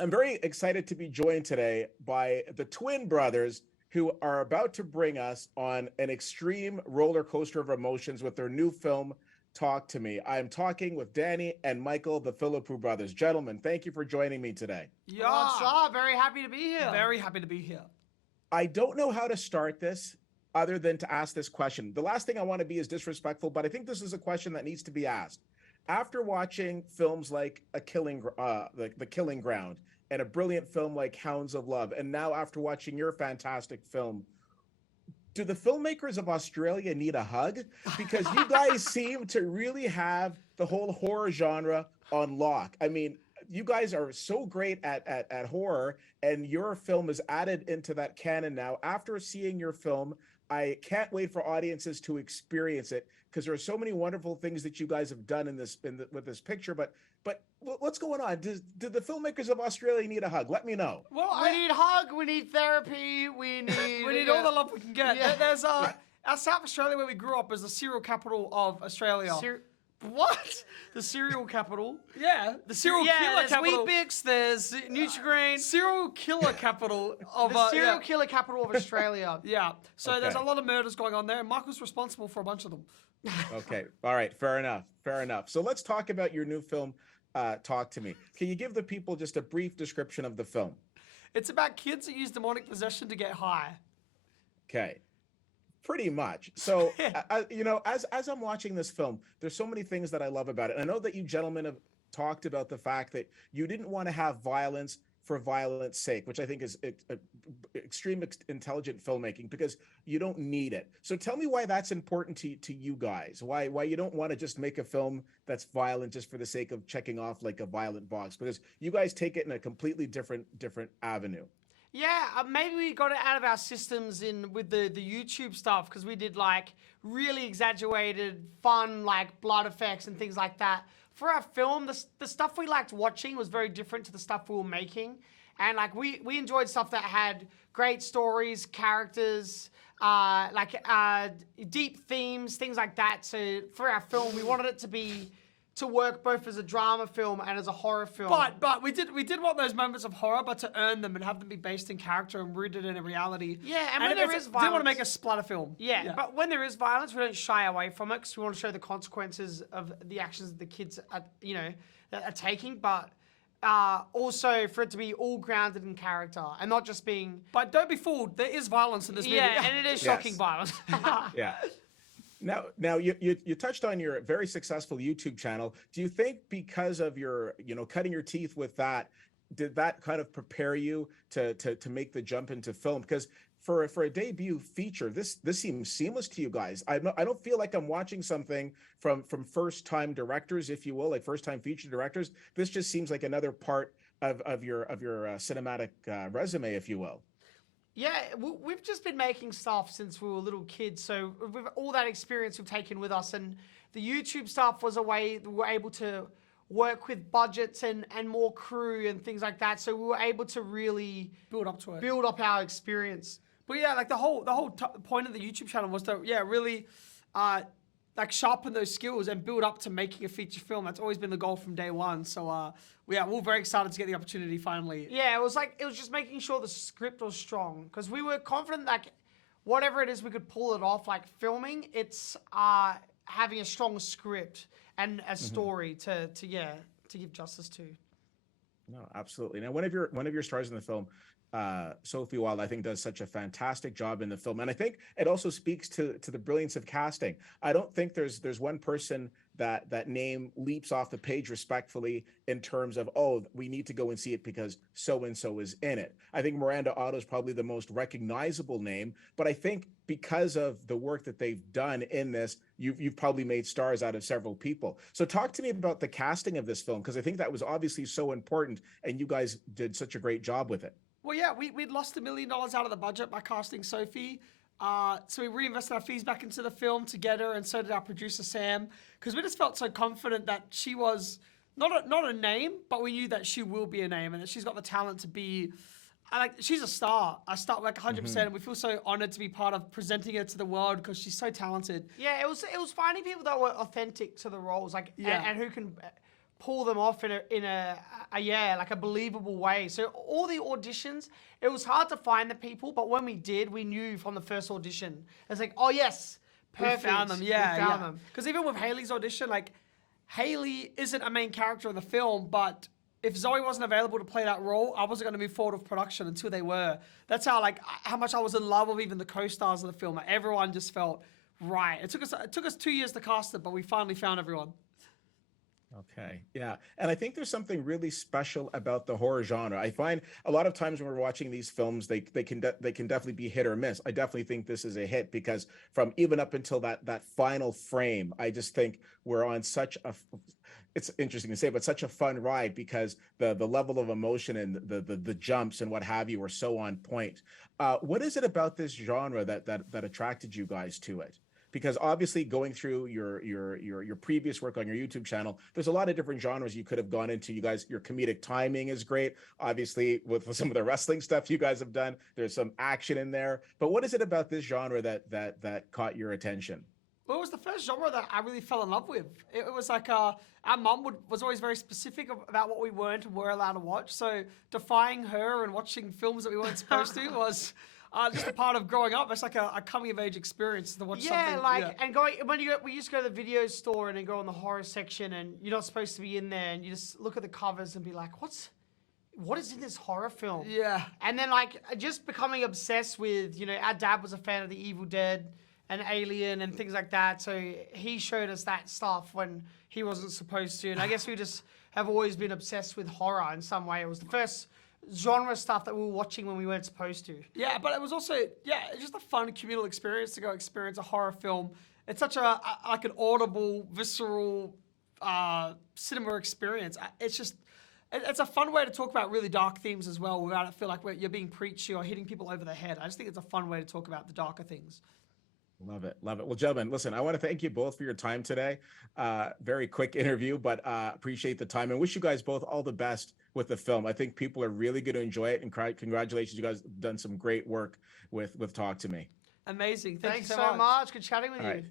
I'm very excited to be joined today by the twin brothers who are about to bring us on an extreme roller coaster of emotions with their new film, Talk to Me. I'm talking with Danny and Michael, the Philippou brothers. Gentlemen, thank you for joining me today. What's Yeah, up? Very happy to be here. very happy to be here. I don't know how to start this other than to ask this question. The last thing I want to be is disrespectful, but I think this is a question that needs to be asked. After watching films like the Killing Ground, and a brilliant film like Hounds of Love, and now after watching your fantastic film, do the filmmakers of Australia need a hug? Because you guys seem to really have the whole horror genre on lock. I mean, you guys are so great at horror, and your film is added into that canon now. After seeing your film, I can't wait for audiences to experience it because there are so many wonderful things that you guys have done with this picture. But what's going on? Do the filmmakers of Australia need a hug? Let me know. Well, we need hug, we need therapy, we need... We need all the love we can get. Yeah. There's our South Australia, where we grew up, is the cereal capital of Australia. What? The cereal capital. Yeah, the cereal Yeah, killer there's capital. Weet-Bix, there's Nutri-Grain. Serial killer capital of The serial yeah. killer capital of Australia. Yeah, so there's a Okay. lot of murders going on there, and Michael's responsible for a bunch of them. Okay. All right. Fair enough. Fair enough. So let's talk about your new film, Talk to Me. Can you give the people just a brief description of the film? It's about kids that use demonic possession to get high. Okay. Pretty much. So, as I'm watching this film, there's so many things that I love about it. And I know that you gentlemen have talked about the fact that you didn't want to have violence for violence sake, which I think is extreme intelligent filmmaking because you don't need it. So tell me why that's important to you guys. Why you don't want to just make a film that's violent just for the sake of checking off like a violent box, because you guys take it in a completely different avenue. Yeah, maybe we got it out of our systems in with the YouTube stuff because we did like really exaggerated, fun like blood effects and things like that. For our film, the stuff we liked watching was very different to the stuff we were making, and like we enjoyed stuff that had great stories, characters, deep themes, things like that. So for our film, we wanted it to work both as a drama film and as a horror film. But we did want those moments of horror, but to earn them and have them be based in character and rooted in a reality. Yeah, and when there is didn't want to violence- make a splatter film. Yeah, but when there is violence, we don't shy away from it because we want to show the consequences of the actions that the kids are taking. But also for it to be all grounded in character and not just being... But don't be fooled, there is violence in this movie. Yeah, and it is shocking Yes. violence. Yeah. Now you touched on your very successful YouTube channel. Do you think because of your, cutting your teeth with that, did that kind of prepare you to make the jump into film? Because for a debut feature, this seems seamless to you guys. I don't feel like I'm watching something from first time directors, if you will, like first time feature directors. This just seems like another part of your cinematic resume, if you will. Yeah, we've just been making stuff since we were little kids, so with all that experience we've taken with us, and the YouTube stuff was a way that we were able to work with budgets and more crew and things like that, so we were able to really Build up to it. build up our experience. But yeah, like the whole point of the YouTube channel was to really like sharpen those skills and build up to making a feature film. That's always been the goal from day one. So we're very excited to get the opportunity finally. Yeah, it was just making sure the script was strong because we were confident that whatever it is we could pull it off. Like filming, it's having a strong script and a story to give justice to. No, absolutely. Now, one of your stars in the film, Sophie Wilde, I think does such a fantastic job in the film, and I think it also speaks to the brilliance of casting. I don't think there's one person that name leaps off the page respectfully in terms of, oh, we need to go and see it because so and so is in it. I think Miranda Otto is probably the most recognizable name, but I think because of the work that they've done in this, you've probably made stars out of several people. So talk to me about the casting of this film, because I think that was obviously so important, and you guys did such a great job with it. Well, yeah, we'd lost $1 million out of the budget by casting Sophie. So we reinvested our fees back into the film to get her, and so did our producer Sam, because we just felt so confident that she was not a name, but we knew that she will be a name and that she's got the talent to be. She's a star like 100%, and we feel so honored to be part of presenting her to the world because she's so talented. Yeah, it was finding people that were authentic to the roles, and who can pull them off in a believable way. So all the auditions, it was hard to find the people, but when we did, we knew from the first audition. It's like, oh yes, perfect. We found them, we yeah. found them. Because even with Haley's audition, like, Haley isn't a main character in the film, but if Zoe wasn't available to play that role, I wasn't going to move forward with production until they were. That's how much I was in love with even the co-stars of the film. Like, everyone just felt right. It took us 2 years to cast it, but we finally found everyone. Okay. Yeah. And I think there's something really special about the horror genre. I find a lot of times when we're watching these films, they can definitely be hit or miss. I definitely think this is a hit because from even up until that final frame, I just think we're on such a, it's interesting to say, but such a fun ride because the level of emotion and the jumps and what have you were so on point. What is it about this genre that attracted you guys to it? Because obviously going through your previous work on your YouTube channel, there's a lot of different genres you could have gone into. You guys, your comedic timing is great. Obviously, with some of the wrestling stuff you guys have done, there's some action in there. But what is it about this genre that caught your attention? Well, it was the first genre that I really fell in love with. It was like our mum was always very specific about what we weren't and were allowed to watch. So defying her and watching films that we weren't supposed to was just a part of growing up. It's like a coming of age experience to watch something. And we used to go to the video store and then go in the horror section, and you're not supposed to be in there, and you just look at the covers and be like, what is in this horror film? Yeah. And then just becoming obsessed with, our dad was a fan of The Evil Dead and Alien and things like that. So he showed us that stuff when he wasn't supposed to. And I guess we just have always been obsessed with horror in some way. It was the first genre stuff that we were watching when we weren't supposed to. Yeah, but it was also, it's just a fun communal experience to go experience a horror film. It's such an audible, visceral cinema experience. It's a fun way to talk about really dark themes as well without it feel like you're being preachy or hitting people over the head. I just think it's a fun way to talk about the darker things. Love it. Love it. Well, gentlemen, listen, I want to thank you both for your time today. Very quick interview, but appreciate the time and wish you guys both all the best with the film. I think people are really going to enjoy it, and congratulations. You guys have done some great work with Talk to Me. Amazing. Thanks so much. Good chatting with you. Right.